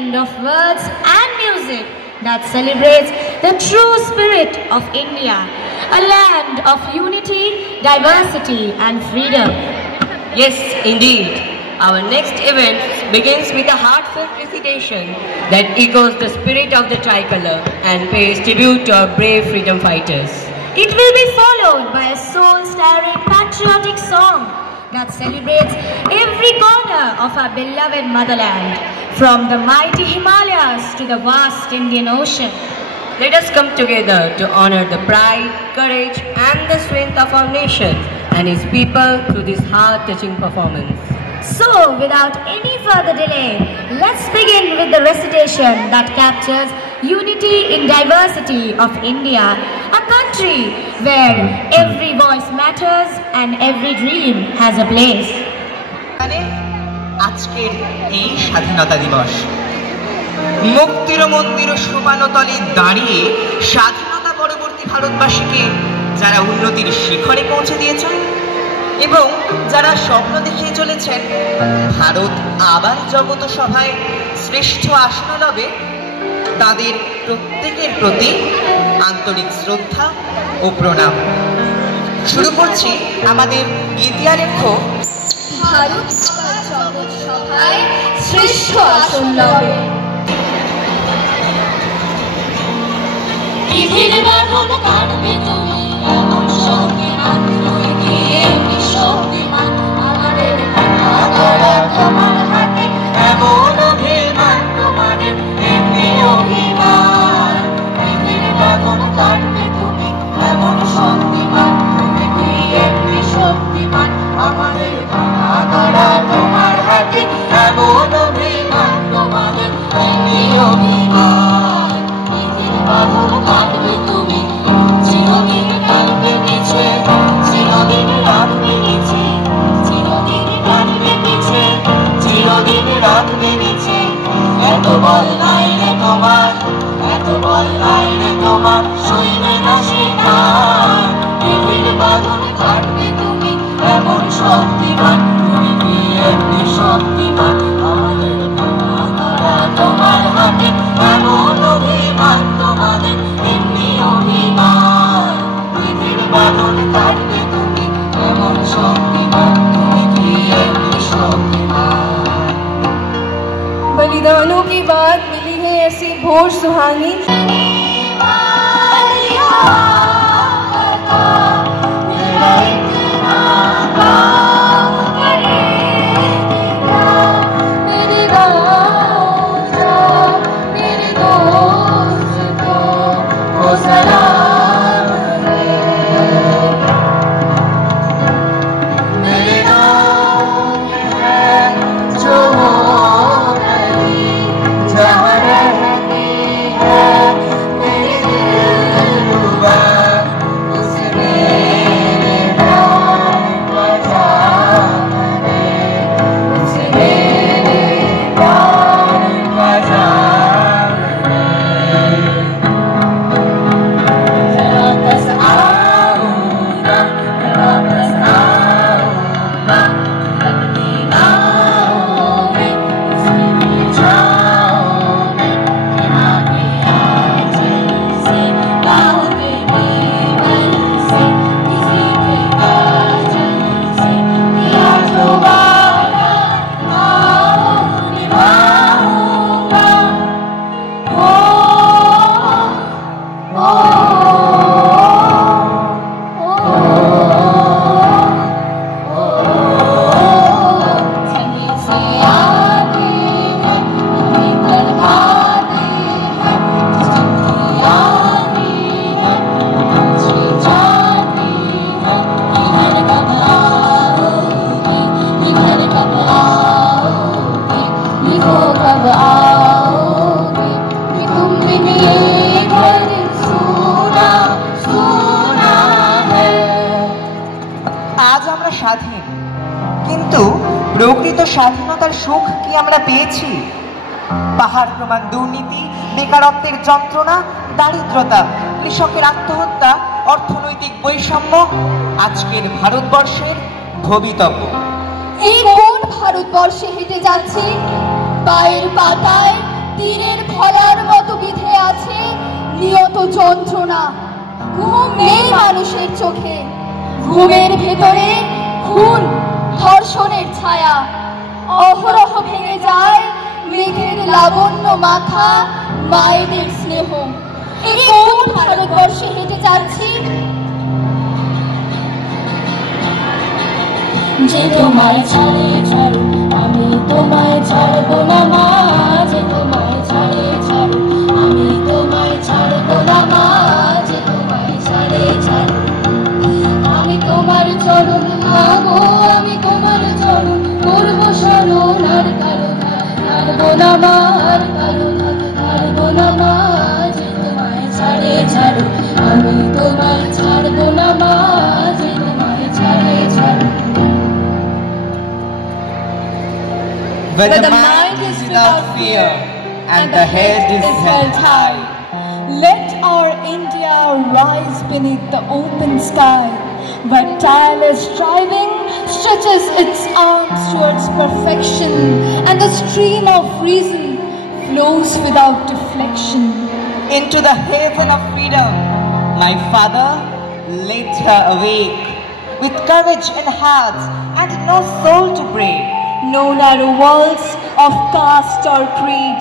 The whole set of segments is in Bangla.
blend of words and music that celebrates the true spirit of India, a land of unity, diversity and freedom. Yes, indeed. Our next event begins with a heartfelt recitation that echoes the spirit of the tricolor and pays tribute to our brave freedom fighters. It will be followed by a soul-stirring patriotic song that celebrates every corner of our beloved motherland, from the mighty Himalayas to the vast Indian Ocean. Let us come together to honor the pride, courage and the strength of our nation and its people through this heart-touching performance. So, without any further delay, let's begin with the recitation that captures unity in diversity of India, a country where every voice matters and every dream has a place. আজকের এই স্বাধীনতা দিবস মুক্তির মন্দির সোপানতলে দাঁড়িয়ে স্বাধীনতা পরবর্তী ভারতবাসীকে যারা উন্নতির শিখরে পৌঁছে দিয়েছেন এবং যারা স্বপ্ন দেখিয়ে চলেছেন ভারত আবার জগত সভায় শ্রেষ্ঠ আসন লবে, তাদের প্রত্যেকের প্রতি আন্তরিক শ্রদ্ধা ও প্রণাম। শুরু করছি আমাদের গীতিয়ালেখ্য ভারত জগৎ সভায় শ্রেষ্ঠ আসন লবে। পৃথিবীর বাঁধন কাটবে তুমি, এমন শক্তিমান নয় কি এমনি শক্তিমান, আমাদের ভাঙা তোমার হাতে, এমন অভিমান তোমাদের এমনি অভিমান। পৃথিবীর বাঁধন কাটবে তুমি, এমন শক্তিমান তুমি কি এমনি শক্তিমান, আমাদের ভাঙা তোমার হাতে, এমন অভিমান তোমাদের এমনি অভিমান। পৃথিবীর বাঁধন কাটবে তুমি, চিরদিন কাটবে পিছে, চিরদিন রাখবে নিচে, চিরদিন কাটবে পিছে, চিরদিন রাখবে নিচে। এত বল নাই রে তোমার, এত বল নাই রে তোমার, সইবে না সেখান। পৃথিবীর বাঁধন কাটবে তুমি, এমন শক্তিমান তুমি কি এমনি শক্তিমান, আমাদের ভাঙা তোমার হাতে, এমন অভিমান তোমাদের এমনি অভিমান। পৃথিবীর বাঁধন কাটবে তুমি, এমন শক্তিমান তুমি কি এমনি শক্তিমান। बलिदानों के बाद मिली है ऐसी भोर सुहानी, স্বাধীন, কিন্তু প্রকৃত স্বাধীনতার সুখ কি আমরা পেয়েছি? পাহাড় প্রমাণ দুর্নীতি, বেকারত্বের যন্ত্রণা, দারিদ্রতা, কৃষকের আত্মহত্যা, অর্থনৈতিক বৈষম্য আজকের ভারতবর্ষের ভবিতব্য। এই কোন ভারতবর্ষে হেঁটে যাচ্ছি, পায়ের পাতায় যন্ত্রণা, ঘুম নেই মানুষের চোখে, ঘুমের ভেতরে খুন ধর্ষণের ছায়া, অহরহ ভেঙে যায় মেঘের লাবণ্য মাখা মায়েদের স্নেহ। এই কোন ভারতবর্ষে হেঁটে যাচ্ছি যে তোমায় ছাড়ে ছাড়ো, আমি তোমায় ছাড়বো না মা, যে তোমায় ছাড়ে ছাড়ো, আমি তোমায় ছাড়বো না মা, যে তোমায় ছাড়ে ছাড়ো। আমি তোমার চরণ মাগো, আমি তোমার চরণ করবো শরণ, আর কারো ছাড়বো না মা, আর কারো ছাড়বো না মা, যে তোমায় ছাড়ে ছাড়ো, আমি তোমায় ছাড়বো না মা, যে তোমায় ছাড়ে ছাড়ো। Where the mind is without fear and the head is held high, let our India rise beneath the open sky, where tireless striving stretches its arms towards perfection, and the stream of reason flows without deflection. into the haven of freedom, my father led her awake, with courage in heart and no soul to break. No narrow walls of caste or creed,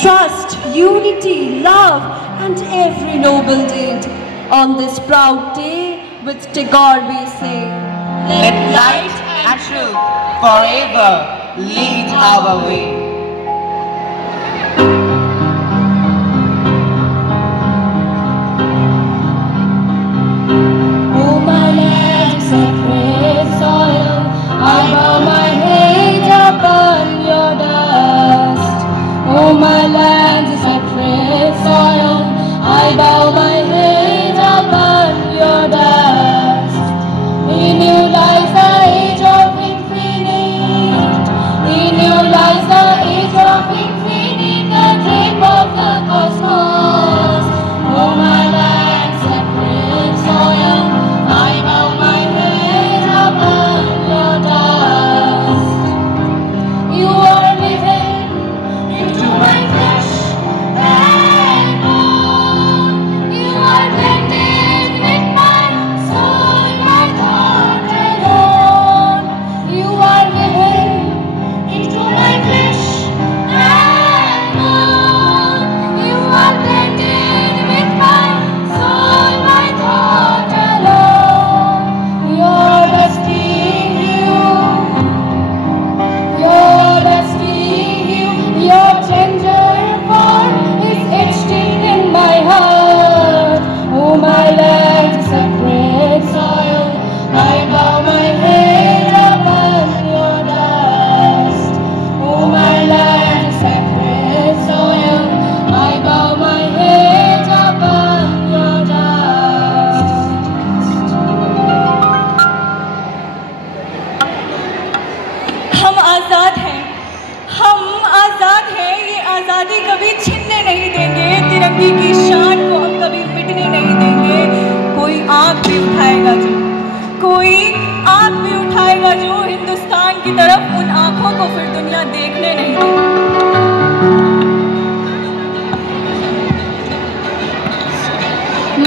trust, unity, love, and every noble deed. On this proud day, with Tagore we say, Let light and truth forever lead our way. Oh my land, sacred soil, I bow my head upon your dust. Oh my land, sacred soil, I bow my head upon your dust. In you lies the age of infinite, in you lies the age of infinite, the dream of the cosmos. Oh my land, sacred soil, I bow my head upon your dust. You are living into my flesh and bone. You are blended with my soul, my thought alone. You are living into my flesh and bone. You are blended with my soul, my thought alone. Your dusty hue, your dusty hue, your tender form is etched in my heart. Oh my land, sacred soil, I bow my head upon your dust. Oh my land, sacred soil, I bow my head upon your dust. हम आजाद हैं, हम आजाद हैं, ये आजादी कभी छीनने नहीं देंगे, तिरंगे की शान को हम कभी मिटने नहीं देंगे। कोई आंख भी उठाएगा जो, कोई आंख भी उठाएगा जो हिंदुस्तान की तरफ, उन आंखों को फिर दुनिया देखने नहीं देगी।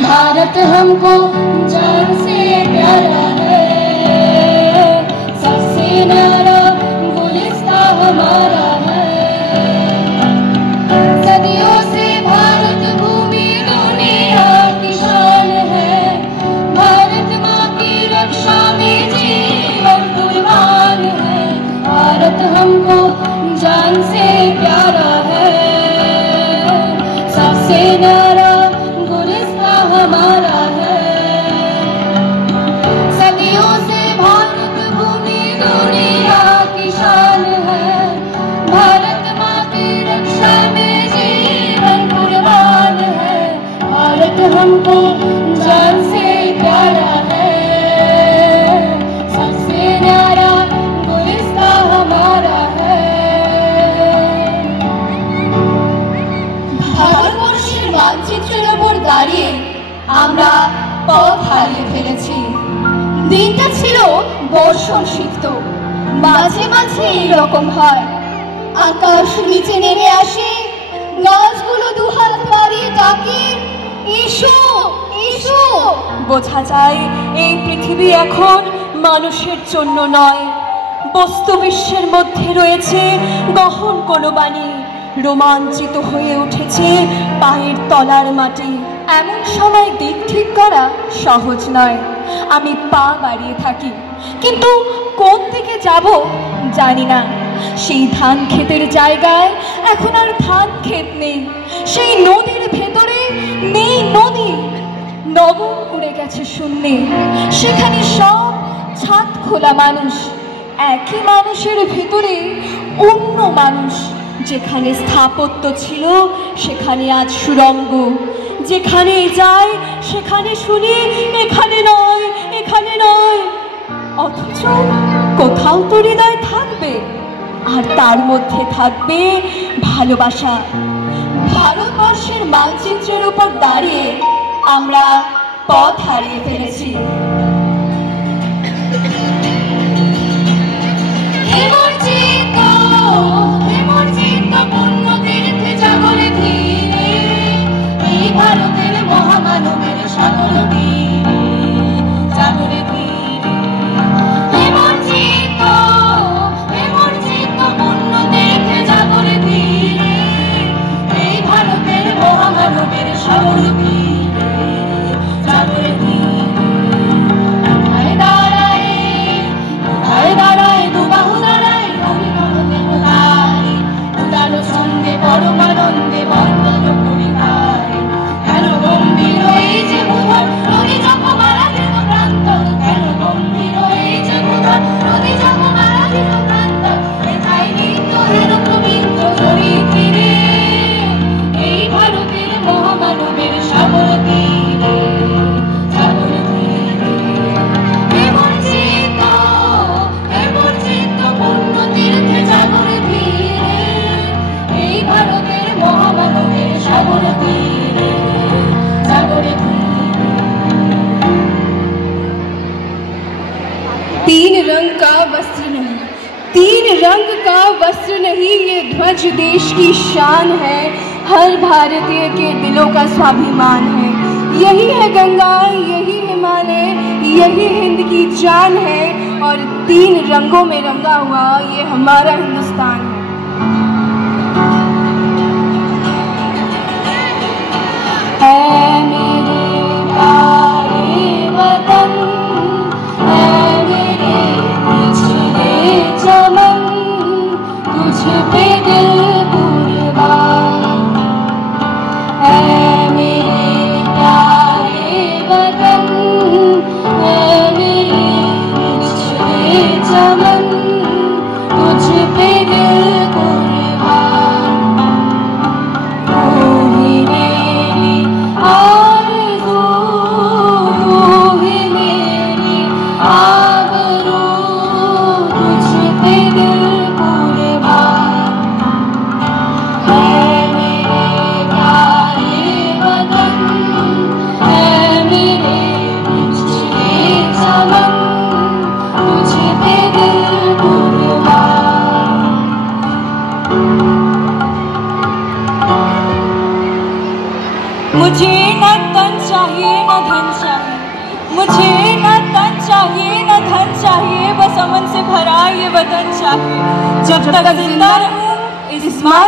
भारत हमको जान से प्यारा है, सबसे न्यारा गुलिस्तां हमारा है। सदियों से भारत भूमि दुनिया की शान है, भारत माँ की रक्षा में जीवन कुर्बान है। भारत हमको जान से प्यारा है, सबसे न्यारा गुलिस्तां हमारा है। सदियों से भारत भूमि दुनिया की शान है, भारत माँ की रक्षा में जीवन कुर्बान है। भारत हमको जान से प्यारा है, सबसे न्यारा गुलिस्तां हमारा है। ভারতবর্ষের মানচিত্রের ওপর দাঁড়িয়ে আমরা পথ হারিয়ে ফেলেছি। দিনটা ছিল বর্ষণ সিক্ত, মাঝে মাঝে এইরকম হয়, আকাশ নিচে নেমে আসে, গাছগুলো দুহাত বাড়িয়ে ডাকে, এসো বোঝা যায় এই পৃথিবী এখন মানুষের জন্য নয়। বস্তু বিশ্বের মধ্যে রয়েছে গহন কোনো বাণী, রোমাঞ্চিত হয়ে উঠেছে পায়ের তলার মাটি। এমন সময় দিক ঠিক করা সহজ নয়। আমি পা বাড়িয়ে থাকি, কিন্তু কোন দিকে যাব জানি না। সেই ধান ক্ষেতের জায়গায় এখন আর ধান ক্ষেত নেই, সেই নদীর ভেতরে নেই নদী। নগর উড়ে গেছে শূন্যে, সেখানে সব ছাদ খোলা মানুষ। একই মানুষের ভেতরে অন্য মানুষ। যেখানে স্থাপত্য ছিল সেখানে আজ সুরঙ্গ। যেখানে যাই সেখানে শুনি এখানে নয়, এখানে নয়। অথচ কোথাও তো হৃদয় থাকবে, আর তার মধ্যে থাকবে ভালোবাসা। ভারতবর্ষের মানচিত্রের উপর দাঁড়িয়ে আমরা পথ হারিয়ে ফেলেছি। ভারতের মহামানবের সাগর তীরে, সাগরে তীরে হেমর্জিত পুণ্য তীর্থে সাগরে তীরে, এই ভারতের মহামানবের সাগর তীরে, সাগরে তীরে। কোথায় দাঁড়ায় দুবাহু দাঁড়ায় রবি ভারতের লাই, উদার ছন্দে পরমানন্দে বন্দন করি ভাই। কেন গম্ভীর এই যে ভুবন নদী জপমালাধীন প্রান্ত, কেন গম্ভীর এই যে ভুবন নদী জপমালাধীন প্রান্ত, এথায় নিত্য হেন পবিত্র চরিত্রে, এই ভারতের মহামানবের সাগর তীরে, সাগর তীরে হেমর্জিত পুণ্য তীর্থে সাগর তীরে, এই ভারতের মহামানবের সাগর তীরে, সাগর তীরে। तीन रंग का वस्त्र नहीं, तीन रंग का वस्त्र नहीं, ये ध्वज देश की शान है, हर भारतीय के दिलों का स्वाभिमान है। यही है गंगा, यही हिमालय, यही हिंद की जान है, और तीन रंगों में रंगा हुआ ये हमारा हिंदुस्तान है। मुझे न तन चाहिए न धन चाहिए, मुझे न तन चाहिए न धन चाहिए, बस अमन से भरा ये वतन चाहिए। जब तक जिंदा रहूं इस माँ